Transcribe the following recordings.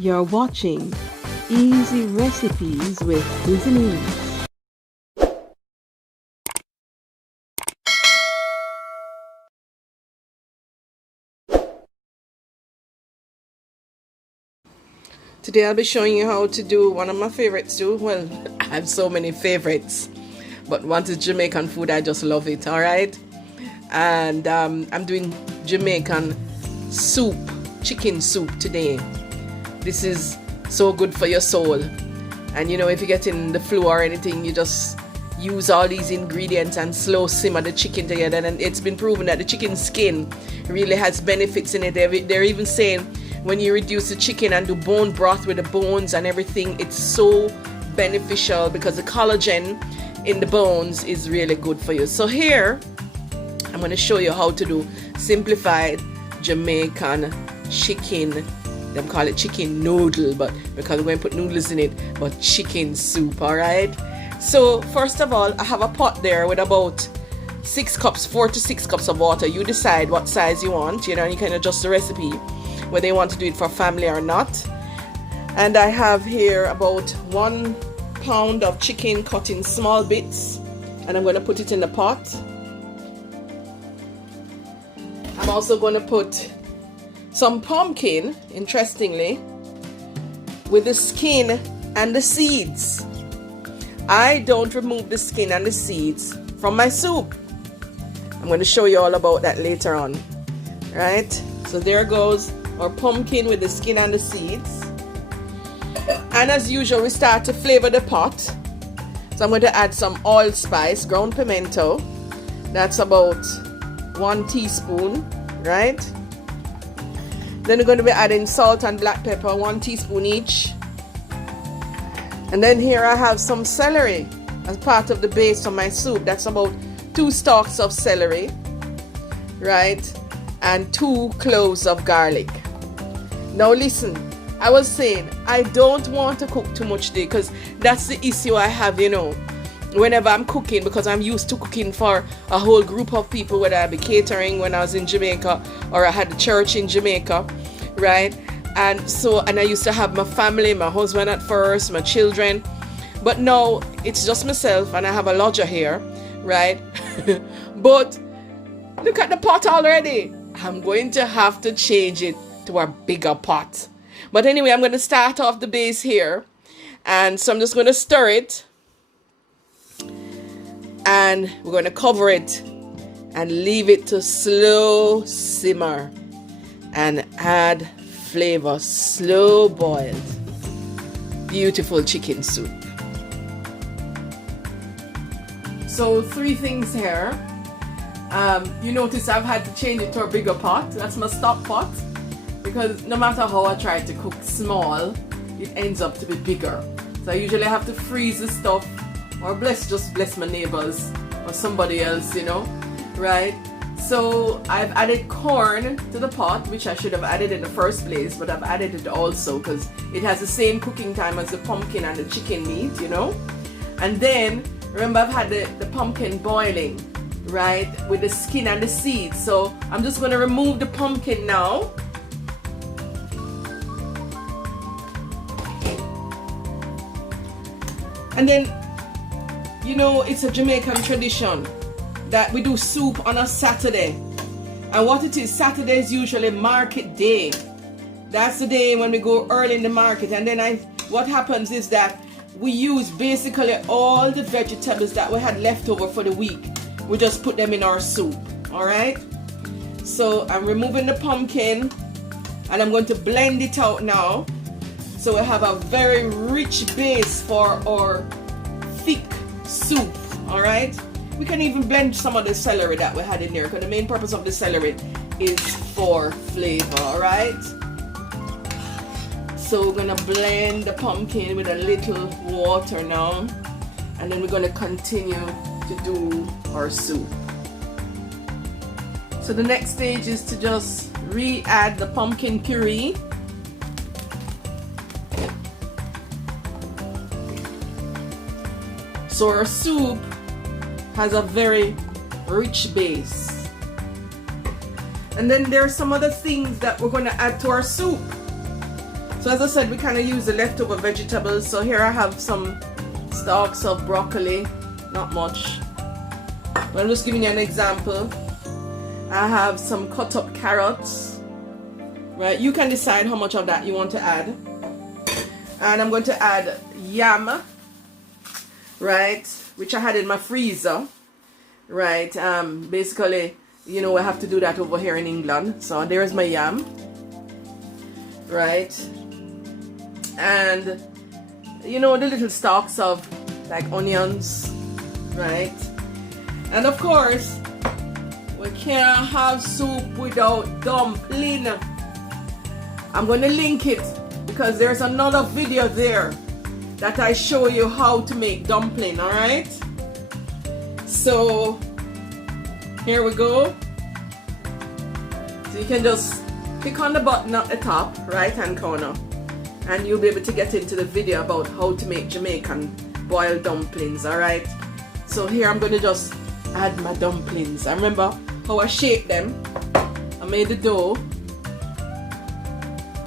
You're watching Easy Recipes with Cuisinies. Today I'll be showing you how to do one of my favorites too. Well, I have so many favorites, but one is Jamaican food. I just love it, alright? And I'm doing Jamaican soup, chicken soup today. This is so good for your soul. And you know, if you get in the flu or anything, you just use all these ingredients and slow simmer the chicken together. And it's been proven that the chicken skin really has benefits in it. They're even saying when you reduce the chicken and do bone broth with the bones and everything, it's so beneficial because the collagen in the bones is really good for you. So here I'm going to show you how to do simplified Jamaican chicken. They call it chicken noodle, but because we're going to put noodles in it, but chicken soup. All right, so first of all, I have a pot there with about 4 to 6 cups of water. You decide what size you want, you know, and you can adjust the recipe whether you want to do it for family or not. And I have here about 1 pound of chicken cut in small bits, and I'm going to put it in the pot. I'm also going to put some pumpkin, interestingly, with the skin and the seeds. I don't remove the skin and the seeds from my soup. I'm going to show you all about that later on. Right? So there goes our pumpkin with the skin and the seeds. And as usual, we start to flavor the pot. So I'm going to add some allspice, ground pimento. That's about 1 teaspoon, right? Then we're going to be adding salt and black pepper, 1 teaspoon each. And then here I have some celery as part of the base of my soup. That's about 2 stalks of celery, right? And 2 cloves of garlic. Now listen, I was saying I don't want to cook too much today because that's the issue I have, you know, whenever I'm cooking, because I'm used to cooking for a whole group of people, whether I be catering when I was in Jamaica or I had a church in Jamaica, right? And I used to have my family, my husband at first, my children, but now it's just myself and I have a lodger here, right? But look at the pot already. I'm going to have to change it to a bigger pot. But anyway, I'm going to start off the base here, and so I'm just going to stir it, and we're going to cover it and leave it to slow simmer and add flavor. Slow boiled, beautiful chicken soup. So 3 things here. You notice I've had to change it to a bigger pot. That's my stock pot, because no matter how I try to cook small, it ends up to be bigger. So I usually have to freeze the stuff, or just bless my neighbors or somebody else, you know, right? So I've added corn to the pot, which I should have added in the first place, but I've added it also because it has the same cooking time as the pumpkin and the chicken meat, you know. And then remember, I've had the pumpkin boiling, right, with the skin and the seeds. So I'm just going to remove the pumpkin now. And then, you know, it's a Jamaican tradition that we do soup on a Saturday. And what it is, Saturday is usually market day. That's the day when we go early in the market. And then what happens is that we use basically all the vegetables that we had left over for the week. We just put them in our soup, all right? So I'm removing the pumpkin and I'm going to blend it out now. So we have a very rich base for our thick soup, all right? We can even blend some of the celery that we had in there, because the main purpose of the celery is for flavor, all right? So we're gonna blend the pumpkin with a little water now, and then we're gonna continue to do our soup. So the next stage is to just re-add the pumpkin puree. So our soup has a very rich base. And then there are some other things that we're going to add to our soup. So as I said, we kind of use the leftover vegetables. So here I have some stalks of broccoli, not much, but I'm just giving you an example. I have some cut up carrots, right? You can decide how much of that you want to add. And I'm going to add yam, right, which I had in my freezer, right? Basically, you know, I have to do that over here in England. So there's my yam, right? And you know, the little stalks of like onions, right? And of course, we can't have soup without dumpling. I'm going to link it because there's another video there that I show you how to make dumpling, all right? So here we go. So you can just click on the button at the top right hand corner and you'll be able to get into the video about how to make Jamaican boiled dumplings, all right? So here I'm going to just add my dumplings. I remember how I shaped them. I made the dough,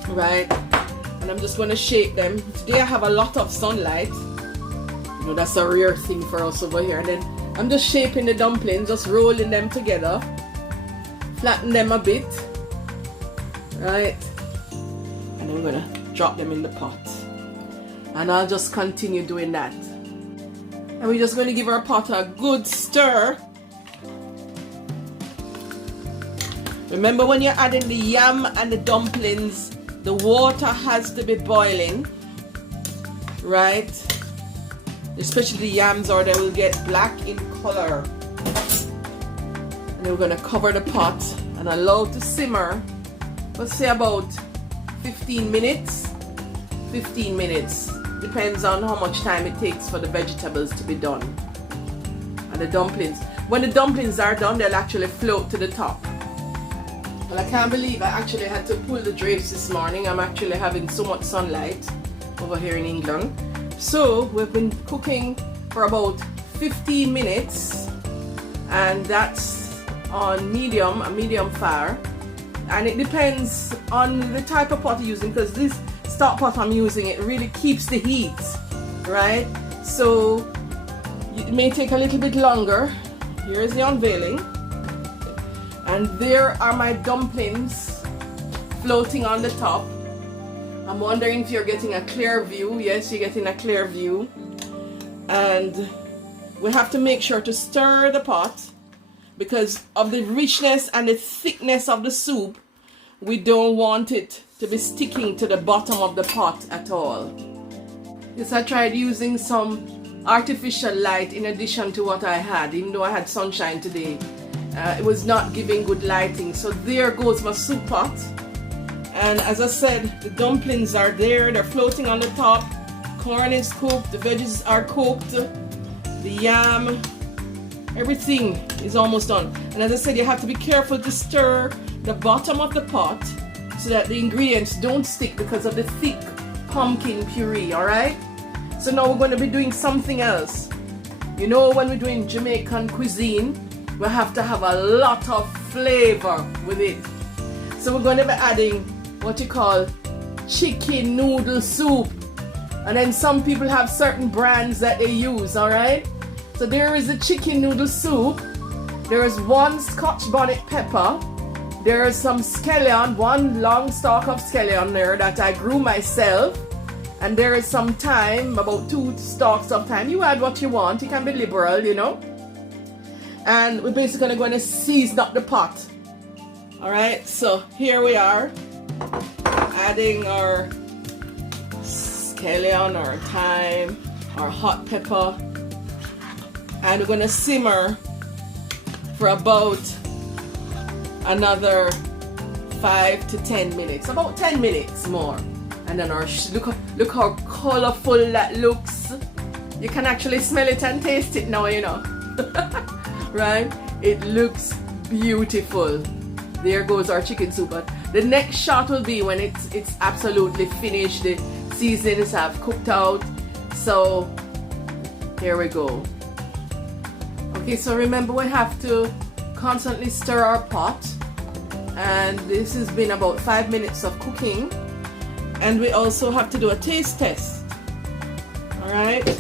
right? And I'm just going to shape them. Today I have a lot of sunlight. You know, that's a rare thing for us over here. And then I'm just shaping the dumplings, just rolling them together, flatten them a bit, right? And then we're going to drop them in the pot. And I'll just continue doing that. And we're just going to give our pot a good stir. Remember, when you're adding the yam and the dumplings, the water has to be boiling, right? Especially the yams, or they will get black in color. And then we're going to cover the pot and allow it to simmer, let's say about 15 minutes. 15 minutes. Depends on how much time it takes for the vegetables to be done. And the dumplings. When the dumplings are done, they'll actually float to the top. Well, I can't believe I actually had to pull the drapes this morning. I'm actually having so much sunlight over here in England. So we've been cooking for about 15 minutes, and that's on a medium fire. And it depends on the type of pot you're using, because this stock pot I'm using, it really keeps the heat, right? So it may take a little bit longer. Here is the unveiling. And there are my dumplings floating on the top. I'm wondering if you're getting a clear view. Yes, you're getting a clear view. And we have to make sure to stir the pot because of the richness and the thickness of the soup. We don't want it to be sticking to the bottom of the pot at all. Yes, I tried using some artificial light in addition to what I had, even though I had sunshine today. It was not giving good lighting. So there goes my soup pot. And as I said, the dumplings are there. They're floating on the top. Corn is cooked. The veggies are cooked. The yam. Everything is almost done. And as I said, you have to be careful to stir the bottom of the pot so that the ingredients don't stick because of the thick pumpkin puree, alright? So now we're going to be doing something else. You know, when we're doing Jamaican cuisine, we have to have a lot of flavor with it. So we're going to be adding what you call chicken noodle soup. And then some people have certain brands that they use, alright? So there is the chicken noodle soup. There is one scotch bonnet pepper. There is some scallion, one long stalk of scallion there that I grew myself. And there is some thyme, about 2 stalks of thyme. You add what you want. You can be liberal, you know. And we're basically going to season up the pot. Alright, so here we are. Adding our scallion, our thyme, our hot pepper. And we're going to simmer for about another 5 to 10 minutes. About 10 minutes more. And then our look how colorful that looks. You can actually smell it and taste it now, you know. Right? It looks beautiful. There goes our chicken soup. But the next shot will be when it's absolutely finished. The seasonings have cooked out. So here we go. Okay, so remember we have to constantly stir our pot. And this has been about 5 minutes of cooking. And we also have to do a taste test. Alright? So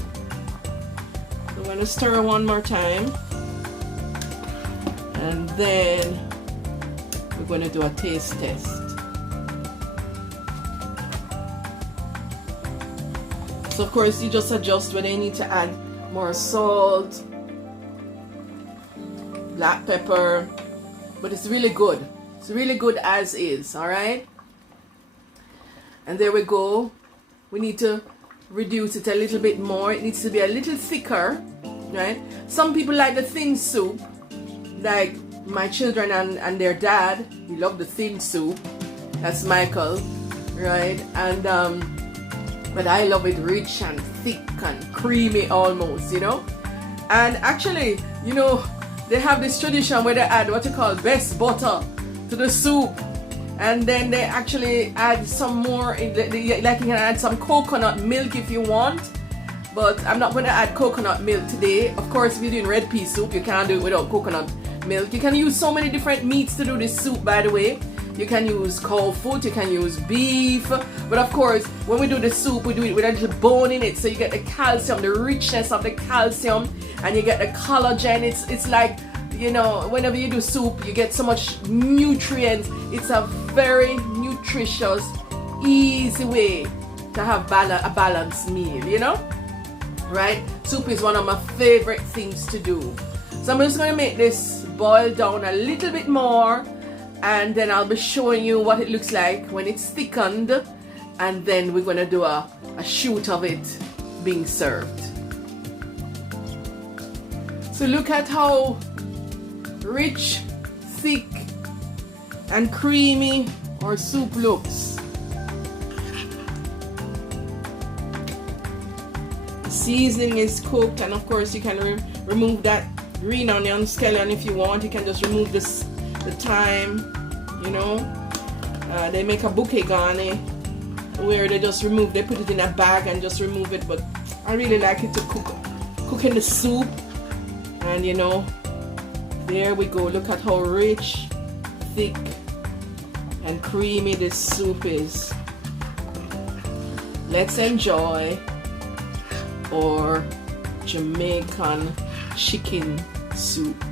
I'm going to stir one more time. And then we're going to do a taste test. So of course you just adjust whether you need to add more salt, black pepper, but it's really good. It's really good as is, alright? And there we go. We need to reduce it a little bit more. It needs to be a little thicker, right? Some people like the thin soup, like my children and their dad. He love the thin soup. That's Michael, right? And but I love it rich and thick and creamy almost, you know. And actually, you know, they have this tradition where they add what you call best butter to the soup. And then they actually add some more, like you can add some coconut milk if you want. But I'm not going to add coconut milk today. Of course, if you're doing red pea soup, you can't do it without coconut milk. You can use so many different meats to do this soup, by the way. You can use cow foot, you can use beef. But of course, when we do the soup, we do it with a little bone in it. So you get the calcium, the richness of the calcium, and you get the collagen. It's like, you know, whenever you do soup, you get so much nutrients. It's a very nutritious, easy way to have a balanced meal, you know? Right? Soup is one of my favorite things to do. So I'm just going to make this boil down a little bit more, and then I'll be showing you what it looks like when it's thickened, and then we're going to do a shoot of it being served. So look at how rich, thick, and creamy our soup looks. The seasoning is cooked, and of course you can remove that green onion, scallion if you want. You can just remove the thyme, you know. They make a bouquet garni where they just remove, they put it in a bag and just remove it, but I really like it to cook in the soup. And you know, there we go. Look at how rich, thick, and creamy this soup is. Let's enjoy our Jamaican chicken soup.